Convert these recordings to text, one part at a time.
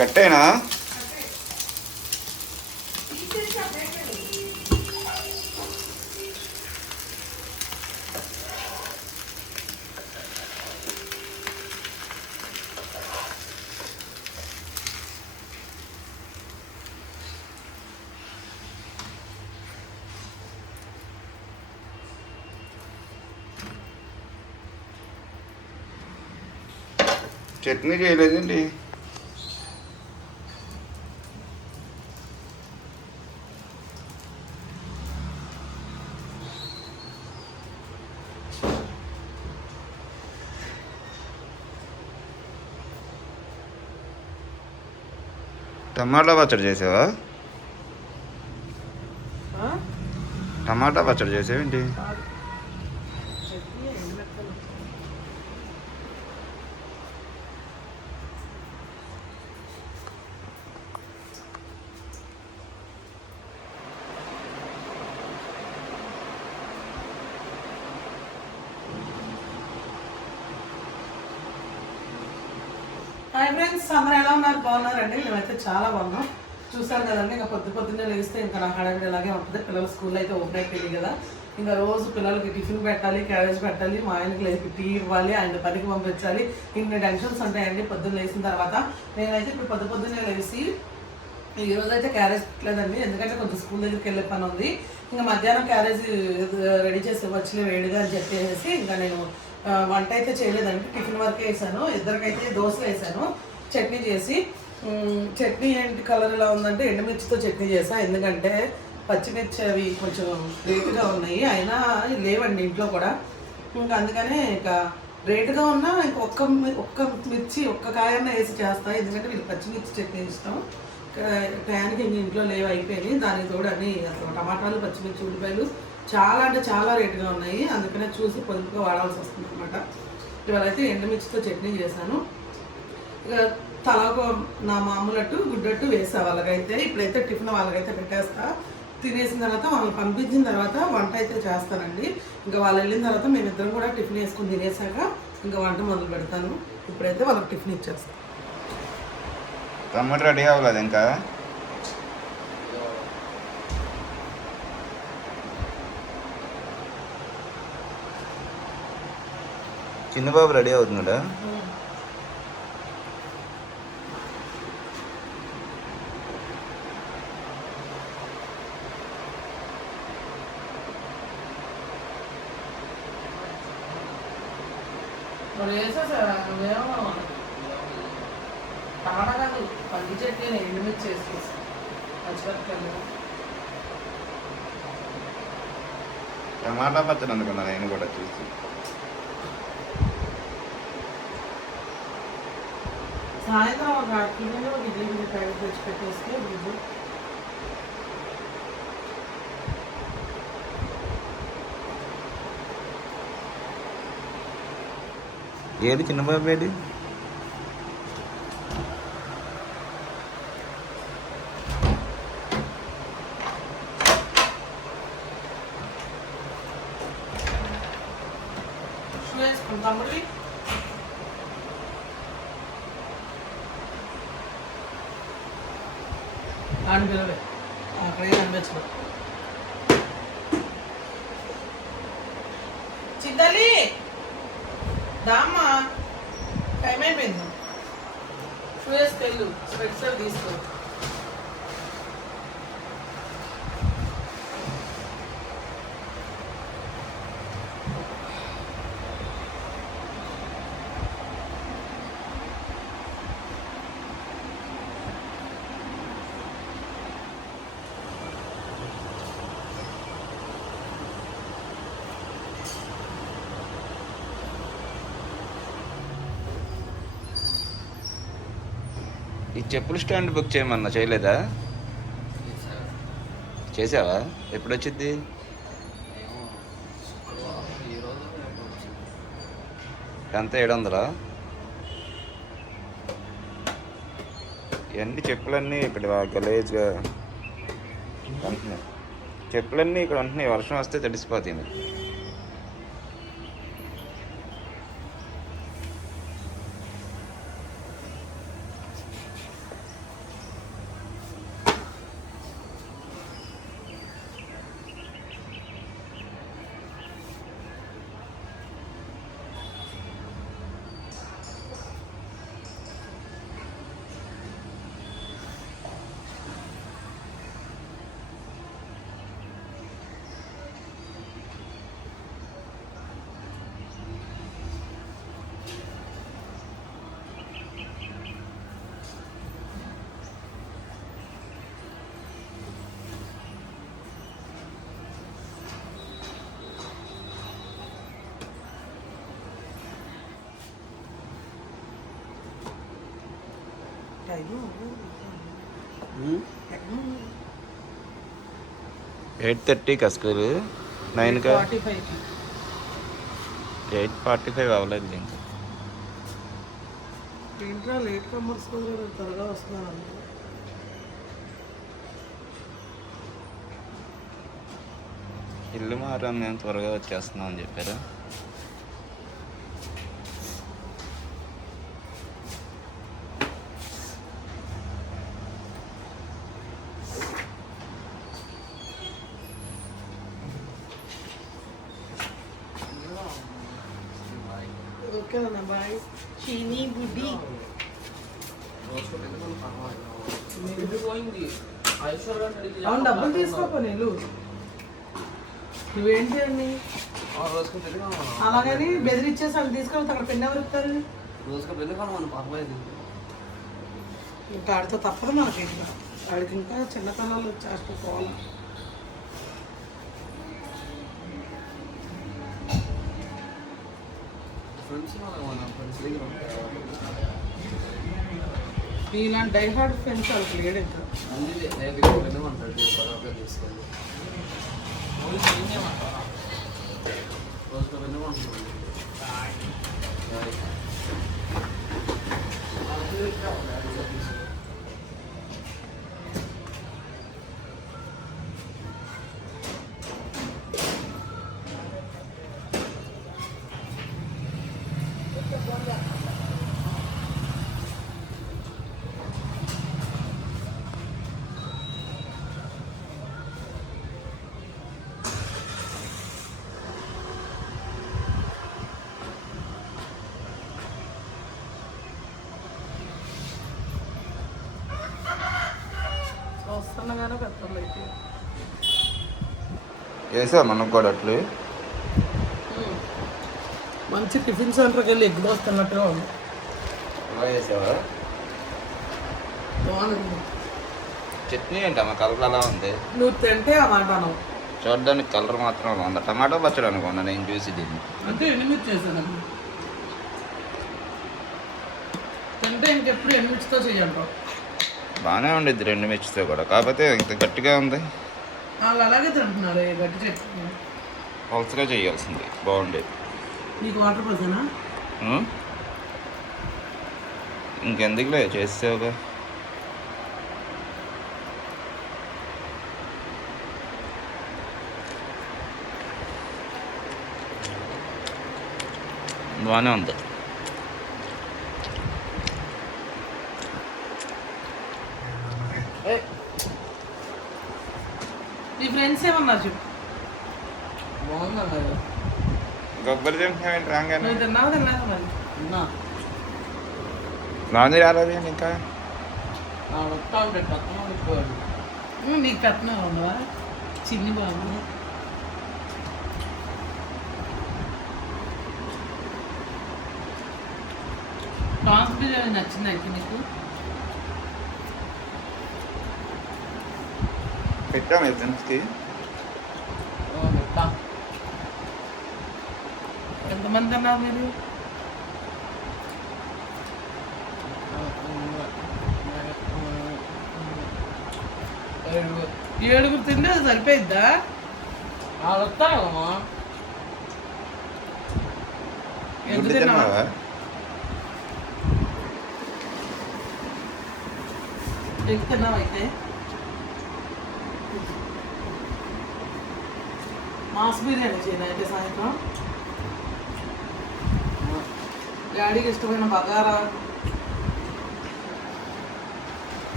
కట్టేనా? చట్నీ చేయలేదండి టమాటా పచ్చడి చేసావా? టమాటా పచ్చడి చేసావేంటి? హాయ్ ఫ్రెండ్స్ అందరూ ఎలా ఉన్నారు? బాగున్నారండి? మేమైతే చాలా బాగున్నాం. చూసారు కదండి ఇంకా పొద్దు పొద్దున్నే లేస్తే ఇంకా నా హడావిడి ఇలాగే ఉంటుంది. పిల్లల స్కూల్ అయితే ఓపెన్ అయిపోయింది కదా. ఇంకా రోజు పిల్లలకి టిఫిన్ పెట్టాలి క్యారేజ్ పెట్టాలి మా ఆయనకి లేచి టీ ఇవ్వాలి ఆయన పనికి పంపించాలి. ఇన్ని టెన్షన్స్ ఉంటాయండి పొద్దున్న లేచిన తర్వాత. నేనైతే ఇప్పుడు పొద్దు పొద్దున్నే లేచి ఈ రోజు అయితే క్యారేజ్ పెట్టలేదండి. ఎందుకంటే కొంచెం స్కూల్ దగ్గరికి వెళ్ళే పని ఉంది. ఇంకా మధ్యాహ్నం క్యారేజ్ రెడీ చేసి వచ్చలే వేడిగా అని చెప్పేసి ఇంకా నేను వంట అయితే చేయలేదండి. టిఫిన్ వరకే వేసాను. ఇద్దరికైతే దోశలు వేసాను. చట్నీ చేసి చట్నీ ఏంటి కలర్ ఎలా ఉందంటే ఎండుమిర్చితో చట్నీ చేసా. ఎందుకంటే పచ్చిమిర్చి అవి కొంచెం రేటుగా ఉన్నాయి. అయినా లేవండి ఇంట్లో కూడా. ఇంకా అందుకనే ఇంకా రేటుగా ఉన్నా ఇంకా ఒక్క ఒక్క మిర్చి ఒక్క కాయన్న వేసి చేస్తా. ఎందుకంటే వీళ్ళు పచ్చిమిర్చి చట్నీ ఇష్టం. టయానికి ఇంక ఇంట్లో లేవు అయిపోయినాయి. దానికి తోడు అన్ని అసలు టమాటాలు పచ్చిమిర్చి ఉల్లిపాయలు చాలా అంటే చాలా రేటుగా ఉన్నాయి. అందుకనే చూసి పొదుపుగా వాడాల్సి వస్తుంది అనమాట ఇవాళ అయితే ఎండమిర్చితో చట్నీ చేశాను. ఇక తలకు నా మామూలట్టు గుడ్డట్టు వేసా వాళ్ళకైతే. ఇప్పుడైతే టిఫిన్ వాళ్ళకైతే పెట్టేస్తా. తినేసిన తర్వాత వాళ్ళని పంపించిన తర్వాత వంట అయితే చేస్తానండి. ఇంకా వాళ్ళు వెళ్ళిన తర్వాత మేమిద్దరం కూడా టిఫిన్ వేసుకుని తినేసాక ఇంకా వంట మొదలు పెడతాను. ఇప్పుడైతే వాళ్ళకి టిఫిన్ ఇచ్చేస్తాను రెడీ అవ్వలేదు ఇంకా? చిన్నబాబు రెడీ అవుతున్నాడా? కాదు పల్లి చట్నీ ఎండుమిర్చి వేసేసి పచ్చిమిరపకాయలు టమాటా పచ్చడి అనుకున్నా నేను కూడా చూసి. సాయంత్రం ఒక కిలో ఇడ్లీ ప్యాకెట్ తెచ్చి పెట్టేస్తే బ్రిడ్జ్ ఏది చిన్నబాబు ఏది? దామ్మా టైం అయిపోయింది. టూ ఇయర్స్ వేసుకెళ్ళు స్పెక్స్ తీసుకో. ఈ చెప్పుల స్టాండ్ బుక్ చేయమన్నా చేయలేదా? చేసావా? ఎప్పుడు వచ్చింది ఎంత ఏడు వందలా ఇవన్నీ చెప్పులన్నీ ఇక్కడ గలేజ్గా ఉంటున్నాయి. చెప్పులన్నీ ఇక్కడ ఉంటున్నాయి. వర్షం వస్తే తడిసిపోతాయి ఎయిట్ థర్టీకా స్కూల్ నైన్కా ఫైవ్కి ఎయిట్ ఫార్టీ ఫైవ్ అవ్వలేదు ఇంకా ఏంట్రా లేట్ కమ్మర్స్ త్వరగా వస్తున్నారు ఇల్లు మారాం మేము త్వరగా వచ్చేస్తున్నాం అని చెప్పారు? ఓకేనా బాయ్ చీనీ బుడ్డి అవును డబ్బులు తీసుకోపో నీళ్ళు. నువ్వేం చేయండి? అలాగని బెదిరిచ్చేసి అవి తీసుకొని అక్కడ పెన్ ఎవరు ఇస్తారు? ఇంకా ఆడితో తప్పదు మనకి ఇంకా. ఆడికి ఇంకా చిన్నతనాలు వచ్చేస్తూ పోవాలి. ఇలాంటి డైహార్డ్ ఫ్రెండ్స్ వాళ్ళకి లేడు ఇంకా. అన్ని దగ్గర వెళ్ళమంటాడు పదార్థాలు తీసుకెళ్ళి రోజుకి వేసా మనకు కూడా అట్లు? మంచి టిఫిన్ సెంటర్కి వెళ్ళి ఎగ్ దోశ తిన్నట్టుగా ఉంది. వేసావా బాగుంది. చట్నీ ఏంటమ్మా కలర్ అలా ఉంది? నువ్వు తింటే ఆ మాట అనవు చూడడానికి కలర్ మాత్రం ఉంది టమాటో పచ్చడి అనుకున్నా నేను చూసి దీన్ని అంటే ఎండుమిర్చి చేశాను. తింటే ఇంకెప్పుడు ఎండుమిర్చితో చేయంటావు? బాగానే ఉండిద్ది రెండు మిర్చితో కూడా. కాకపోతే ఇంత గట్టిగా ఉంది. వాళ్ళు అలాగే తింటున్నారు ఏ గట్టి చెట్టు పల్సగా చేయాల్సింది బాగుండేది నీకు వాటర్ పోసానా ఉం? ఇంకెందుకులే చేసావుగా బాగానే ఉంది ఫ్రెండ్స్ ఏమన్నారు చెప్పు. బాగుందన్నారు కొబ్బరి తింటున్నావు రాగానే నువ్వు తిన్నావు? తిన్నావు మరి? ఉన్నా నాది రాలేదు ఇంకా నీకు పెట్టినా ఉండవా చిన్ని బాగుంది. ప్రాన్స్ బిర్యానీ నచ్చింది నీకు? ఫ్రెండ్స్కి? చెప్తా ఎంతమంది అన్నారు మీరు? ఏడుగురు తింటే అది సరిపోయిద్దా? వాళ్ళు వస్తారమ్మా ఎంత తిన్నావా? తిన్నావా అయితే? మాస్ బిర్యానీ చేయను అయితే సాయంత్రం. డాడీకి ఇష్టమైన బగారా.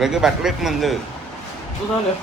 వెగ్గి పట్టలేదు ముందు? చూడాలి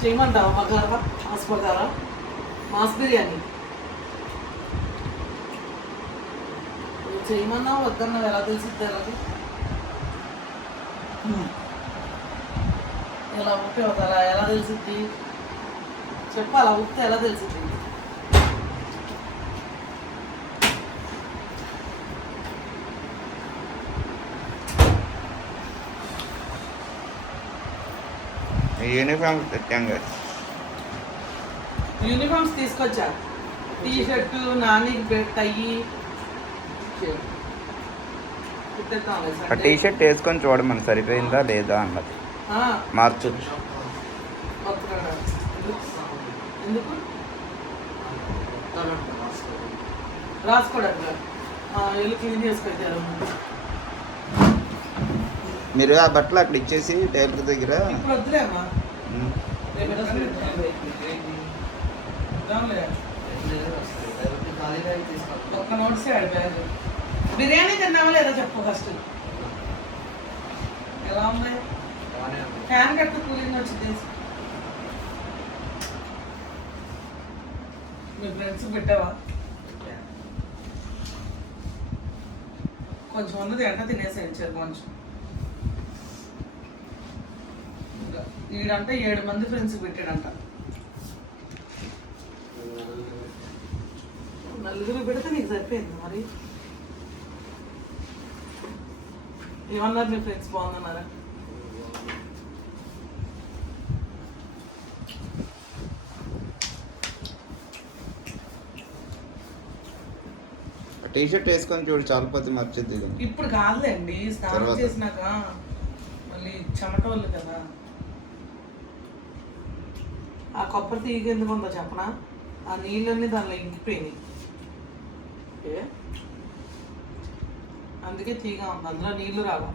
చేయమంటావా బగారా? మాస్ బగారా? మాస్ బిర్యానీ? చేయమన్నావు? వద్దన్నావు? ఎలా తెలిసిద్ది అలాగే ఉప్పి ఒక అలా ఎలా తెలిసిద్ది? చెప్పు అలా ఉప్పితే ఎలా తెలిసిద్ది? యూనిఫామ్ పెట్టాం కదా. యూనిఫామ్స్ తీసుకొచ్చా? T shirt Nani tie. కుట్టేద్దాంలే ఆ సండే. టీ షర్ట్ వేసుకొని చూడమని సరిపోయిందా లేదా అన్నది. మార్చొచ్చు. మీరు ఆ బట్టలు అక్కడ ఇచ్చేసి టైలర్ దగ్గర బిర్యానీ తిన్నావా లేదా చెప్పు ఫస్ట్ ఎలా ఉంది? ఫ్యాన్ కట్టు కూలింగ్ వచ్చింది మీ ఫ్రెండ్స్ పెట్టావా? కొంచెం ఉన్నది ఎంట తినేసేయించారు కొంచెం. ఇంకా ఈడంటే ఏడు మంది ఫ్రెండ్స్ పెట్టాడంట. నలుగురు పెడితే నీకు సరిపోయింది మరి. ఏమన్నారు మీ ఫ్రెండ్స్ బాగున్నారా ఆ టీ షర్ట్ వేసుకొని చూడు చాలపోతే మర్చిద్ది ఇప్పుడు కాదులేండి స్నానం తర్వాత? చేసినాక మళ్ళీ చెమటోళ్ళు కదా. ఆ కొబ్బరి తీగ ఎందుకు ఉందో చెప్పనా? ఆ నీళ్ళన్నీ దానిలో ఇంకిపోయినాయి. ఏ? అందుకే తీగ ఉంది అందులో నీళ్ళు రావా.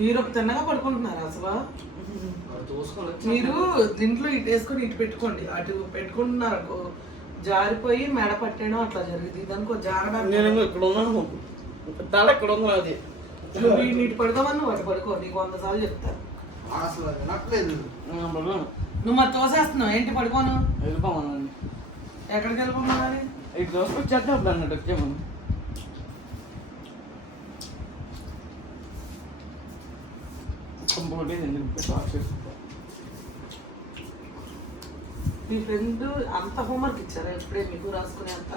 మీరు ఒక తిన్నగా పడుకుంటున్నారు అసలు. మీరు దీంట్లో ఇటు వేసుకొని ఇటు పెట్టుకోండి. అటు పెట్టుకుంటున్నారు జారిపోయి మెడ పట్టేయడం అట్లా జరిగింది. దానికి నేను జారడానికి ఇక్కడ ఉన్నాను తల ఇక్కడ అది నీటి పడుకోమని నువ్వు అటు పడుకో నీకు వంద సార్లు చెప్తాను అసలు వినట్లేదు నువ్వు మరి తోసేస్తున్నావు ఏంటి పడుకోను? వెళ్ళిపోమనండి ఎక్కడికి వెళ్ళిపోమని ఇటు దోసుకొచ్చేద్దాం అన్నట్టు వచ్చేమని చేసుకుంటా మీ ఫ్రెండ్ అంత హోంవర్క్ ఇచ్చారా? ఎప్పుడే మీకు రాసుకునే అంత?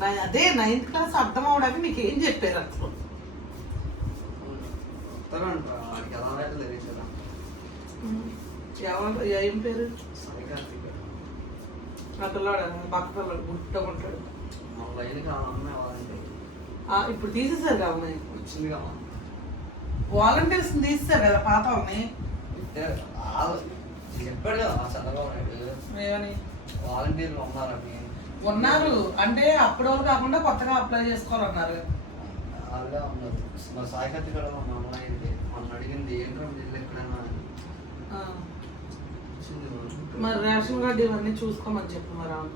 నా- అదే నైన్త్ క్లాస్ అర్థం అవడానికి మీకు ఏం చెప్పారు అసలు? ఏం పేరు? పక్క పిల్లడు? గుట్టగా ఉంటాడు. ఆ, ఇప్పుడు తీసేసారు కదా ఉన్నాయి వచ్చింది కదా. వాలంటీర్స్ తీసేసారు కదా పాత ఉన్నాయి చెప్పాడు కదా చంద్రబాబు నాయుడు. ఏమని? వాలంటీర్లు ఉన్నారని ఉన్నారు. అంటే అప్పటి వరకు కాకుండా కొత్తగా అప్లై చేసుకోవాలన్నారు. వాళ్ళే ఉన్నారు మా సాయికత్తి కూడా మా అమ్మాయి మొన్న అడిగింది ఏంట్రా వీళ్ళు ఎక్కడైనా ఆ, వచ్చింది మరి రేషన్ కార్డు ఇవన్నీ చూసుకోమని చెప్పు మరి అవును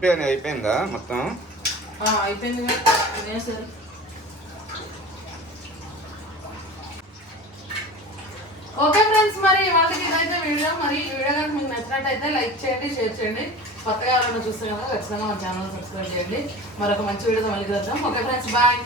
బిర్యానీ అయిపోయిందా మొత్తం? అయిపోయింది ఓకే ఫ్రెండ్స్ మరి వాళ్ళకి ఇదైతే వీడియో మరి ఈ వీడియో కనుక మీకు నచ్చినట్టయితే లైక్ చేయండి షేర్ చేయండి. కొత్తగా ఎవరైనా చూస్తే కనుక ఖచ్చితంగా మా ఛానల్ సబ్స్క్రైబ్ చేయండి. మరొక మంచి వీడియోతో మళ్ళీ కలుద్దాం. Okay friends bye.